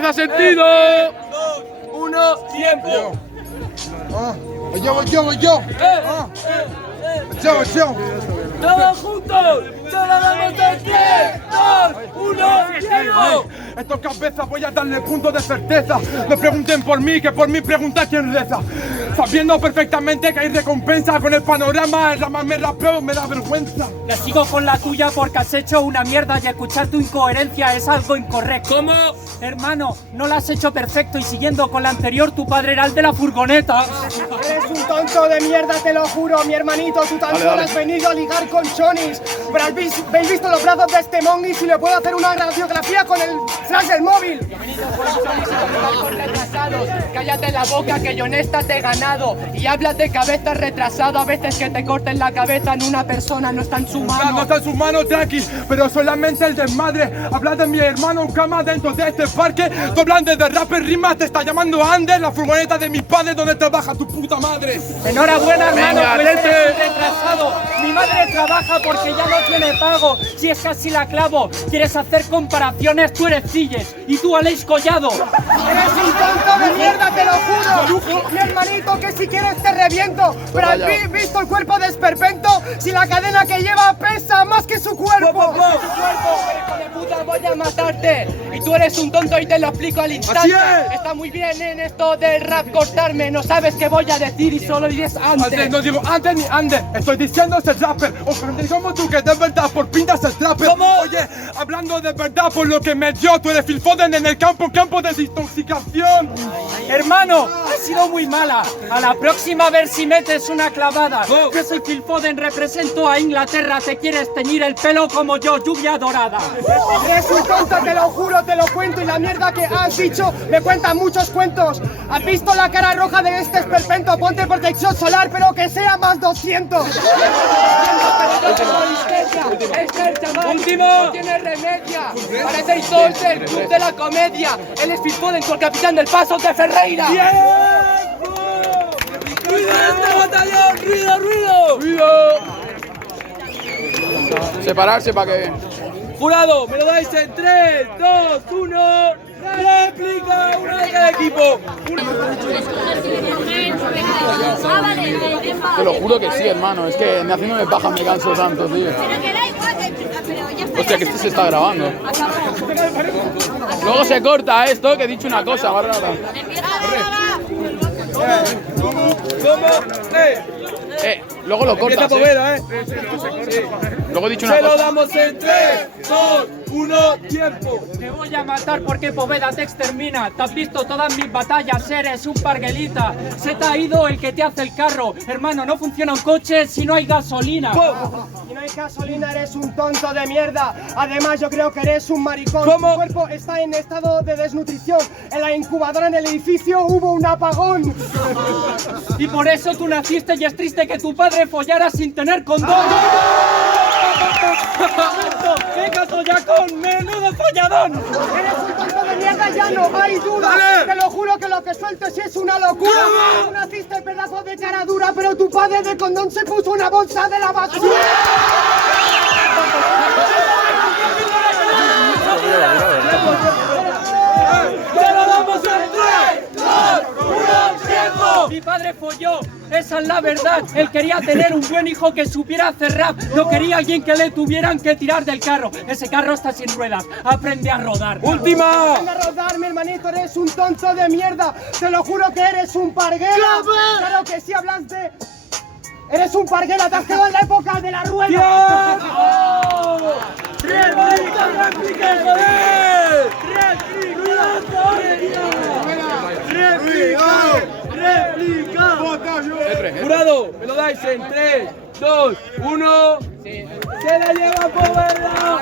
empieza sentido. 2, 1, tiempo. Voy yo. Todos juntos. Se lo damos en 3, 2, 1, tiempo. Estos cabezas voy a darle puntos de certeza. No pregunten por mí, que por mí pregunta quién reza. Sabiendo perfectamente que hay recompensa con el panorama, el rama me rapeo, me da vergüenza. Le sigo con la tuya porque has hecho una mierda y escuchar tu incoherencia es algo incorrecto. ¿Cómo? Hermano, no lo has hecho perfecto y siguiendo con la anterior, tu padre era el de la furgoneta. Eres un tonto de mierda, te lo juro, mi hermanito. Tú tan solo has venido a ligar con chonis. Pero ¿habéis visto los brazos de este mongi? Si le puedo hacer una radiografía con el flash del móvil. Cállate la boca que yo en esta te he ganado. Y hablas de cabeza retrasado. A veces que te corten la cabeza en una persona no está en su mano. No está en sus manos, tranqui, pero solamente el desmadre. Hablas de mi hermano en cama dentro de este parque. Tú hablas de rapper rimas, te está llamando Ander. La furgoneta de mis padres donde trabaja tu puta madre. Enhorabuena, hermano, Venga, pues eres vete. un retrasado. Mi madre trabaja porque ya no tiene pago. Si es casi la clavo, quieres hacer comparaciones, tú eres Cilles y tú Aleix Collado. Eres un tonto de mierda, te lo juro. Mi hermanito, que si quieres te reviento. Pero ¿has visto el cuerpo de Esperpento? Si la cadena que lleva pesa más que su cuerpo. Hijo de puta, voy a matarte. Y tú eres un tonto y te lo explico al instante. ¡Así es! Está muy bien en esto del rap cortarme. No sabes qué voy a decir y solo dices Antes antes. no digo antes ni Ander, estoy diciendo ese rapper. O gente como tú que de verdad por pintas el trapper. Oye, hablando de verdad por lo que me dio, tú eres Phil Foden en el campo de desintoxicación. Hermano, ha sido muy mala. A la próxima a ver si metes una clavada. Yo soy Phil Foden, represento a Inglaterra. Te quieres teñir el pelo como yo, lluvia dorada. Eres un tonto, te lo juro, te lo cuento. Y la mierda que has dicho me cuentan muchos cuentos. ¿Has visto la cara roja de este Esperpento? Ponte protección solar, pero que sea más 200. Es que el chaval Último. no tiene remedia. Parecéis todos del club de la comedia. Él es Phil Foden con el capitán del Paso de Ferreira. ¡Ruido en este batallón! ¡Ruido! Separarse para que... Jurado, me lo dais en 3, 2, 1. ¡Réplica! ¡Una de cada equipo! Te lo juro que sí, hermano. Es que me haciéndome paja me canso tanto, tío. Hostia, que esto se está grabando. Luego se corta esto, que he dicho una cosa, más rara. ¿Cómo? Luego lo Empieza cortas, Poveda, Luego he dicho una Se lo cosa. damos en 3, 2, 1, tiempo. Te voy a matar porque Poveda te extermina. Te has visto todas mis batallas, eres un parguelita. Se te ha ido el que te hace el carro. Hermano, no funciona un coche si no hay gasolina. Si no hay gasolina, eres un tonto de mierda. Además, yo creo que eres un maricón. ¿Cómo? Tu cuerpo está en estado de desnutrición. En la incubadora en el edificio hubo un apagón. Y por eso tú naciste y es triste que tu padre follara sin tener condón. ¡Qué con menudo folladón! Eres un tonto de mierda, ya no hay duda. ¡Dale! Te lo juro que lo que sueltes es una locura. Tú naciste pedazo de cara dura, pero tu padre de condón se puso una bolsa de la basura. ¡Se lo damos en 3, 2, 1, tiempo! Mi padre folló, esa es la verdad. Él quería tener un buen hijo que supiera hacer rap. No quería alguien que le tuvieran que tirar del carro. Ese carro está sin ruedas. Aprende a rodar. ¡Última! Ven a rodar, mi hermanito, eres un tonto de mierda. Te lo juro que eres un parguela. Claro que sí hablas de... Eres un parguela, te has quedado en la época de la rueda. ¡Réplica, joder! ¡Réplica! Jurado, me lo dais en 3, 2, 1. Se la lleva Poveda.